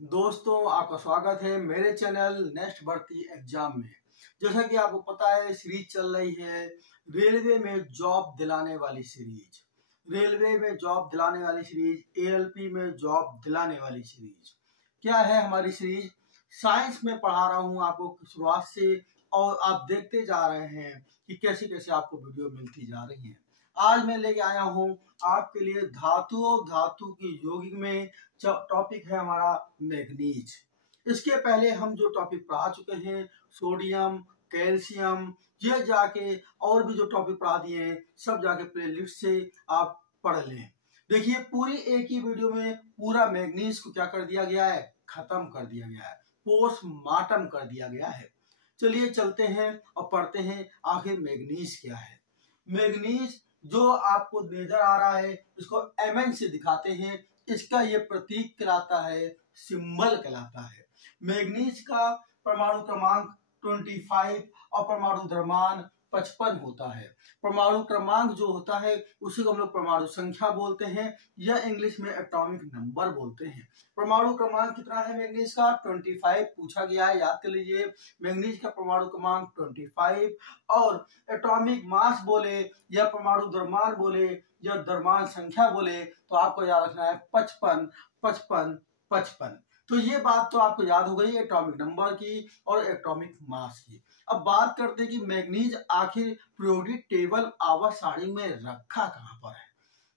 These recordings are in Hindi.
दोस्तों, आपका स्वागत है मेरे चैनल नेक्स्ट भर्ती एग्जाम में। जैसा कि आपको पता है, सीरीज चल रही है रेलवे में जॉब दिलाने वाली सीरीज। रेलवे में जॉब दिलाने वाली सीरीज, एएलपी में जॉब दिलाने वाली सीरीज। क्या है हमारी सीरीज? साइंस में पढ़ा रहा हूं आपको शुरुआत से, और आप देखते जा रहे हैं कि कैसे कैसे आपको वीडियो मिलती जा रही है। आज मैं लेके आया हूं आपके लिए धातु की यौगिक में टॉपिक है हमारा मैग्नीज। इसके पहले हम जो टॉपिक पढ़ा चुके हैं, सोडियम, कैल्शियम, ये जाके और भी जो टॉपिक पढ़ा दिए हैं सब जाके प्लेलिस्ट से आप पढ़ लें। देखिए, पूरी एक ही वीडियो में पूरा मैग्नीज को क्या कर दिया गया है, खत्म कर दिया गया है, पोस्टमार्टम कर दिया गया है। चलिए चलते हैं और पढ़ते हैं आखिर मैग्नीज क्या है। मैग्नीज जो आपको नजर आ रहा है, इसको Mn से दिखाते हैं। इसका ये प्रतीक कहलाता है, सिंबल कहलाता है। मैग्नीज का परमाणु क्रमांक 25 और परमाणु द्रव्यमान 55 होता है। परमाणु क्रमांक जो होता है उसी को हम लोग परमाणु संख्या बोलते हैं, या इंग्लिश में एटॉमिक नंबर बोलते हैं। परमाणु क्रमांक कितना है मैग्नीज का? 25 पूछा गया है, याद कर लीजिए। मैग्नीज का परमाणु क्रमांक 25, और एटॉमिक मास बोले या परमाणु द्रव्यमान बोले या द्रव्यमान संख्या बोले तो आपको याद रखना है 55 55 55। तो ये बात तो आपको याद हो गई एटॉमिक नंबर की और एटॉमिक मास की। अब बात करते हैं कि मैग्नीज आखिर पीरियोडिक टेबल आवर्त सारणी में रखा कहां पर है,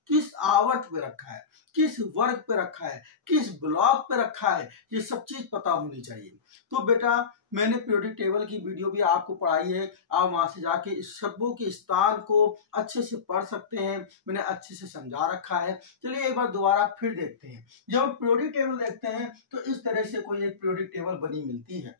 किस आवर्त पे रखा है, किस वर्ग पे रखा है, किस ब्लॉक पे रखा है, ये सब चीज पता होनी चाहिए। तो बेटा, मैंने पीरियोडिक टेबल की वीडियो भी आपको पढ़ाई है, आप वहां से जाके इस शब्दों के स्थान को अच्छे से पढ़ सकते हैं, मैंने अच्छे से समझा रखा है। चलिए एक बार दोबारा फिर देखते हैं। जब हम पीरियोडिक टेबल देखते हैं तो इस तरह से कोई एक पीरियोडिक टेबल बनी मिलती है।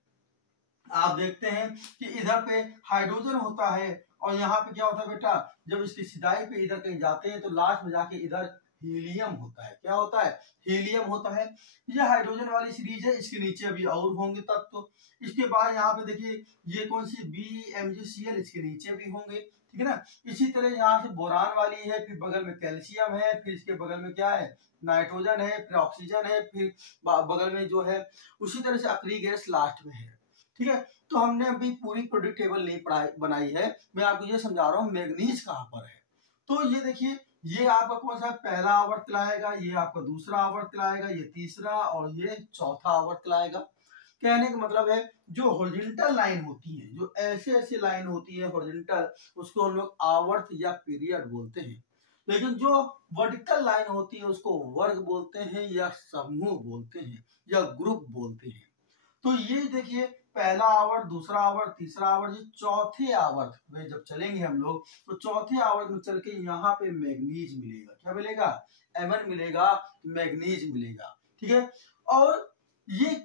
आप देखते हैं कि इधर पे हाइड्रोजन होता है और यहाँ पे क्या होता है बेटा, जब इसकी सिधाई पे इधर कहीं जाते हैं तो लास्ट में जाके इधर हीलियम होता है। क्या होता है? हीलियम होता है। यह हाइड्रोजन वाली सीरीज है, इसके नीचे अभी और होंगे तत्व। इसके बाद यहाँ पे देखिए, ये कौन सी BMgCl, इसके नीचे भी होंगे, ठीक है ना। इसी तरह यहाँ से बोरान वाली है, फिर बगल में कैल्शियम है, फिर इसके बगल में क्या है, नाइट्रोजन है, फिर ऑक्सीजन है, फिर बगल में जो है उसी तरह से आखिरी गैस लास्ट में है। ठीक है, तो हमने अभी पूरी पीरियोडिक टेबल नहीं बनाई है, मैं आपको ये समझा रहा हूँ मैग्नीज कहाँ पर है। तो ये देखिए, ये आपका कौन सा पहला आवर्त लाएगा, ये आपका दूसरा आवर्त लाएगा, ये तीसरा और ये चौथा आवर्त लाएगा। कहने का मतलब है, जो हॉरिजॉन्टल लाइन होती है, जो ऐसे ऐसे लाइन होती है हॉरिजॉन्टल, उसको हम लोग आवर्त या पीरियड बोलते हैं। लेकिन जो वर्टिकल लाइन होती है उसको वर्ग बोलते हैं, या समूह बोलते हैं, या ग्रुप बोलते हैं। तो ये देखिए, पहला आवर्त, दूसरा आवर्त, तीसरा आवर्त, ये चौथे आवर्त में जब चलेंगे हम लोग तो चौथे आवर्त में चल के यहाँ पे मैग्नीज मिलेगा। क्या मिलेगा? Mn मिलेगा, मैग्नीज मिलेगा। ठीक है, और ये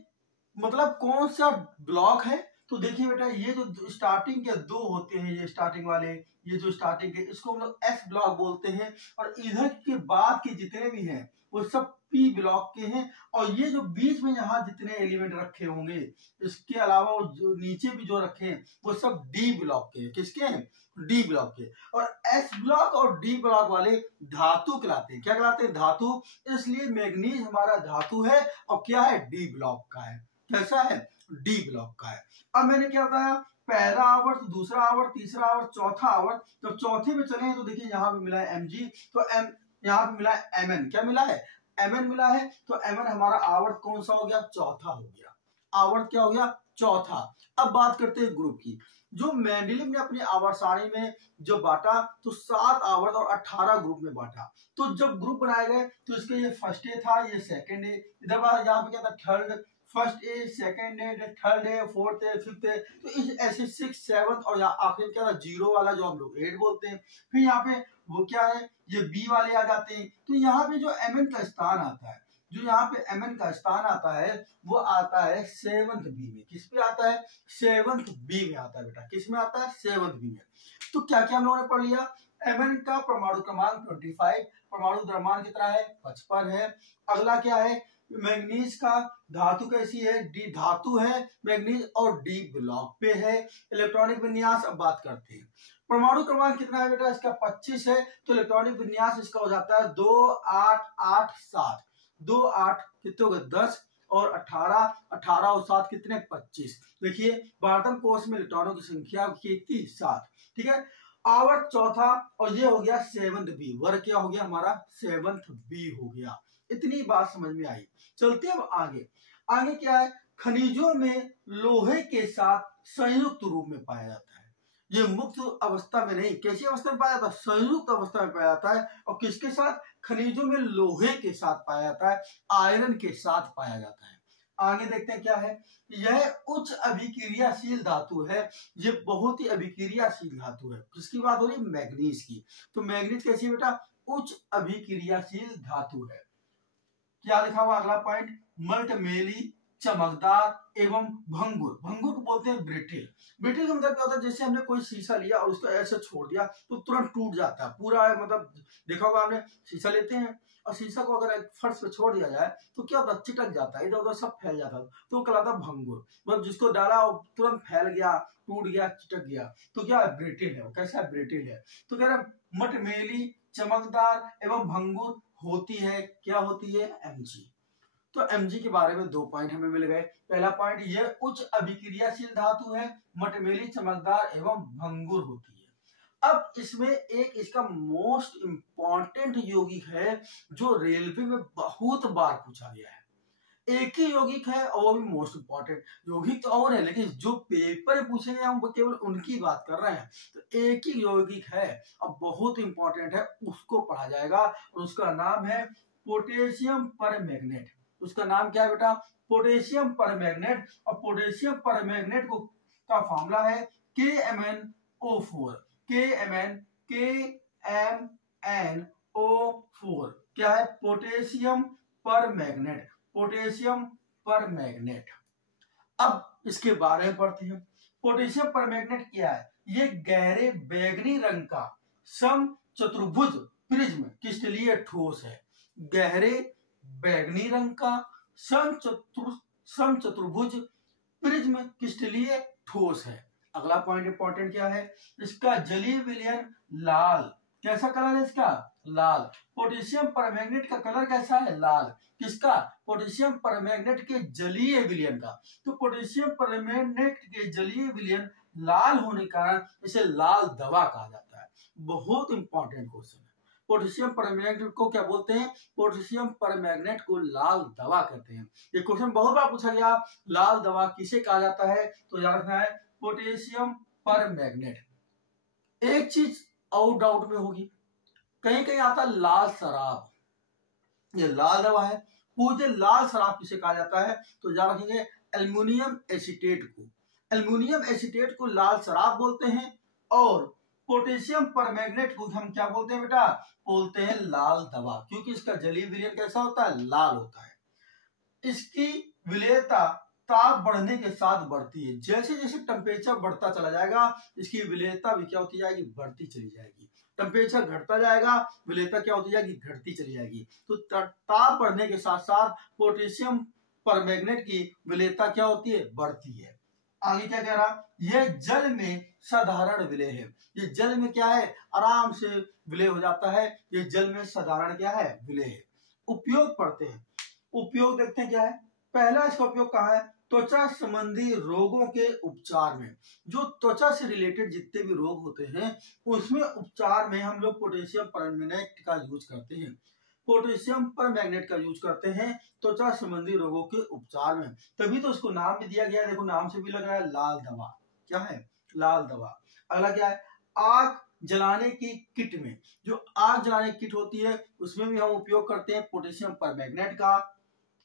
मतलब कौन सा ब्लॉक है? तो देखिए बेटा, ये जो स्टार्टिंग के दो होते हैं, ये स्टार्टिंग वाले, ये जो स्टार्टिंग के, इसको हम लोग S ब्लॉक बोलते हैं, और इधर के बाद के जितने भी हैं वो सब P ब्लॉक के हैं। और ये जो बीच में यहाँ जितने एलिमेंट रखे होंगे, इसके अलावा वो जो नीचे भी जो रखे हैं वो सब D ब्लॉक के हैं। किसके हैं? D ब्लॉक के। और S ब्लॉक और D ब्लॉक वाले धातु कहलाते हैं। क्या कहलाते हैं? धातु। इसलिए मैग्नीज हमारा धातु है, और क्या है? D ब्लॉक का है। कैसा है? D ब्लॉक का है। अब मैंने क्या बताया, पहला आवर्त, दूसरा आवर्त, तीसरा आवर्त, चौथा आवर्त। जब चौथे में चले तो देखिए यहाँ पे मिला है Mg, तो यहाँ पे मिला है Mn। क्या मिला है? Mn मिला है। तो Mn हमारा आवर्त कौन सा हो गया? चौथा हो गया। आवर्त क्या हो गया? चौथा। अब बात करते हैं ग्रुप की। जो मेंडेलिव ने अपनी आवर्त सारणी में जो बांटा, तो 7 आवर्त और 18 ग्रुप में बांटा। तो जब ग्रुप बनाए गए तो इसके ये फर्स्ट ए था, ये सेकंड ए, इधर यहाँ पे क्या था, third, first A, second A, third A, fourth A, fifth A. तो इस ऐसे 6, 7 और यहाँ आखिर क्या था, 0 वाला जो हम लोग 8 बोलते हैं। फिर यहाँ पे वो क्या है, ये बी वाले आ जाते हैं। तो यहाँ पे जो Mn का स्थान आता है, जो यहाँ पे Mn का स्थान आता है, वो आता है 7th बी में। किस पे आता है? 7th बी में आता है बेटा। किस में आता है? 7th बी में। तो क्या क्या हम लोगों ने पढ़ लिया? Mn का परमाणु क्रमांक 25, परमाणु द्रव्यमान कितना है? 55 है। अगला क्या है? मैग्नीज का धातु कैसी है? डी धातु है मैग्नीज, और डी ब्लॉक पे है। इलेक्ट्रॉनिक विन्यास अब बात करते हैं। परमाणु क्रमांक कितना है बेटा? इसका 25 है। तो इलेक्ट्रॉनिक विन्यास इसका हो जाता है 2 8 8 7। 2 8 कितने हो गए? 10। और 18, 18 और 7 कितने 25। देखिए बारहवें कोष में इलेक्ट्रॉनों की संख्या कितनी 7। ठीक है, आवर्त चौथा और ये हो गया 7th बी, वर्ग क्या हो गया हमारा 7th बी हो गया। इतनी बात समझ में आई। चलते अब आगे। आगे क्या है, खनिजों में लोहे के साथ संयुक्त रूप में पाया जाता है। ये मुक्त अवस्था में नहीं, कैसी अवस्था में पाया जाता है, संयुक्त अवस्था में पाया जाता है। और किसके साथ, खनिजों में लोहे के साथ पाया जाता है, आयरन के साथ पाया जाता है। आगे देखते हैं क्या है, यह उच्च अभिक्रियाशील धातु है। ये बहुत ही अभिक्रियाशील धातु है। किसकी बात हो रही है, मैग्नीज की। तो मैग्नीज कैसी बेटा, उच्च अभिक्रियाशील धातु है। क्या लिखा हुआ अगला पॉइंट, मल्टमेली, चमकदार एवं भंगुर। भंगुर को बोलते हैं ब्रिटिल। ब्रिटिल का मतलब क्या होता है, जैसे हमने कोई शीशा लिया और उसको ऐसे छोड़ दिया तो तुरंत टूट जाता है पूरा। मतलब देखा होगा आपने, शीशा लेते हैं और शीशा को अगर फर्श पे छोड़ दिया जाए तो क्या होता है, चिटक जाता है, इधर उधर सब फैल जाता है, तो कहलाता है भंगुर। मतलब जिसको डाला और तुरंत फैल गया, टूट गया, चिटक गया, तो क्या है, ब्रिटिल है। वो कैसा है, ब्रिटिल है। तो कह रहे मटमेली, चमकदार एवं भंगुर होती है, क्या होती है, Mg। तो Mg के बारे में 2 पॉइंट हमें मिल गए। पहला पॉइंट, यह उच्च अभिक्रियाशील धातु है, मटमेली, चमकदार एवं भंगुर होती है। अब इसमें एक इसका मोस्ट इंपॉर्टेंट यौगिक है जो रेलवे में बहुत बार पूछा गया है। एक ही यौगिक है और वो भी मोस्ट इंपॉर्टेंट। यौगिक तो और है लेकिन जो पेपर पूछेंगे हम केवल उनकी बात कर रहे हैं। तो एक ही यौगिक है और बहुत इंपॉर्टेंट है, उसको पढ़ा जाएगा और उसका नाम है पोटेशियम परमैंगनेट। उसका नाम क्या है बेटा, पोटेशियम परमैंगनेट। और पोटेशियम परमैंगनेट को का फॉर्मूला है KMnO4। KMnO4 क्या है, पोटेशियम परमैंगनेट। Potassium permanganate. अब इसके बारे में पढ़ते हैं। पोटेशियम परमैंगनेट क्या है, ये गहरे बैंगनी रंग का सम चतुर्भुज प्रिज्म क्रिस्टलीय ठोस है। गहरे बैंगनी रंग का सम चतुर्भुज प्रिज्म क्रिस्टलीय ठोस है। अगला पॉइंट इंपॉर्टेंट क्या है, इसका जलीय विलयन लाल। कैसा कलर है इसका, लाल। पोटेशियम परमैंगनेट का कलर कैसा है, लाल। किसका, पोटेशियम परमैंगनेट के जलीय विलयन का। तो पोटेशियम परमैंगनेट के जलीय विलयन लाल होने के कारण इसे लाल दवा कहा जाता है। बहुत इंपॉर्टेंट क्वेश्चन है। पोटेशियम परमैंगनेट को क्या बोलते हैं, पोटेशियम परमैंगनेट को लाल दवा कहते हैं। ये क्वेश्चन बहुत बार पूछा गया, लाल दवा किसे कहा जाता है, तो याद रखना है पोटेशियम परमैंगनेट। एक चीज और डाउट में होगी, कहीं कहीं आता लाल शराब, ये लाल दवा है। पूछे लाल शराब किसे कहा जाता है, तो याद रखेंगे एल्युमिनियम एसीटेट को। एल्युमिनियम एसीटेट को लाल शराब बोलते हैं और पोटेशियम परमैंगनेट को हम क्या बोलते हैं बेटा, बोलते हैं लाल दवा, क्योंकि इसका जलीय विलयन कैसा होता है, लाल होता है। इसकी विलेयता ताप बढ़ने के साथ बढ़ती है। जैसे जैसे टेम्परेचर बढ़ता चला जाएगा इसकी विलेयता भी क्या होती जाएगी, बढ़ती चली जाएगी। टेम्परेचर घटता जाएगा, विलेयता क्या होती जाएगी, घटती चली जाएगी। तो ताप बढ़ने के साथ साथ पोटेशियम परमैंगनेट की विलेयता क्या होती है, बढ़ती है। आगे क्या कह रहा, यह जल में साधारण विलेय है। ये जल में क्या है, आराम से विलेय हो जाता है। ये जल में साधारण क्या है, विलेय है। उपयोग पढ़ते हैं। उपयोग देखते हैं क्या है। पहला इसका उपयोग कहाँ है, त्वचा संबंधी रोगों के उपचार में। जो त्वचा से रिलेटेड जितने भी रोग होते हैं उसमें उपचार में हम लोग पोटेशियम परमैंगनेट का यूज करते हैं। पोटेशियम परमैंगनेट का यूज करते हैं त्वचा संबंधी रोगों के उपचार में। तभी तो उसको नाम भी दिया गया है, देखो नाम से भी लग रहा है लाल दवा। क्या है, लाल दवा। अगला क्या है, आग जलाने की किट में, जो आग जलाने की किट होती है उसमें भी हम उपयोग करते हैं पोटेशियम परमैंगनेट का।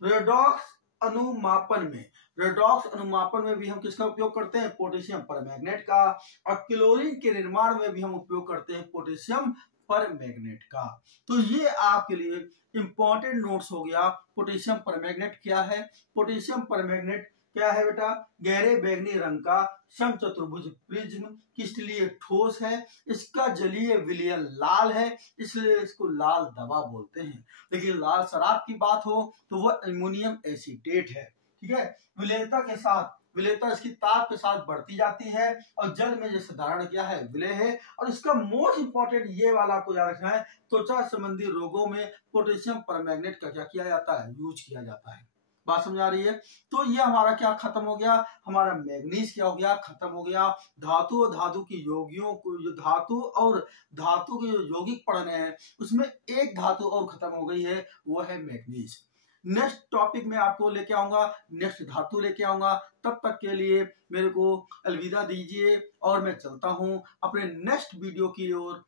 रेडॉक्स अनुमापन में, रेडॉक्स अनुमापन में भी हम किसका उपयोग करते हैं, पोटेशियम परमैंगनेट का। और क्लोरीन के निर्माण में भी हम उपयोग करते हैं पोटेशियम परमैंगनेट का। तो ये आपके लिए इंपॉर्टेंट नोट्स हो गया। पोटेशियम परमैंगनेट क्या है, पोटेशियम परमैंगनेट क्या है बेटा, गहरे बैंगनी रंग का समचतुर्भुज प्रिज्म क्रिस्टलीय ठोस है। इसका जलीय विलयन लाल है, इसलिए इसको लाल दवा बोलते हैं। लेकिन लाल शराब की बात हो तो वह एल्युमिनियम एसीटेट है। ठीक है, विलेयता के साथ, विलेयता इसकी ताप के साथ बढ़ती जाती है और जल में जो साधारण क्या है, विलेय है। और इसका मोस्ट इंपॉर्टेंट ये वाला आपको याद रखना है, त्वचा संबंधी रोगों में पोटेशियम परमैंगनेट का क्या किया जाता है, यूज किया जाता है। बात समझ आ रही है। तो ये हमारा क्या खत्म हो गया, हमारा मैग्नीज क्या हो गया, खत्म हो गया। धातु और धातु की योगियों को, जो धातु और धातु के जो यौगिक पढ़ने हैं उसमें एक धातु और खत्म हो गई है, वो है मैग्नीज। नेक्स्ट टॉपिक में आपको लेके आऊंगा, नेक्स्ट धातु लेके आऊंगा। तब तक के लिए मेरे को अलविदा दीजिए और मैं चलता हूं अपने नेक्स्ट वीडियो की ओर।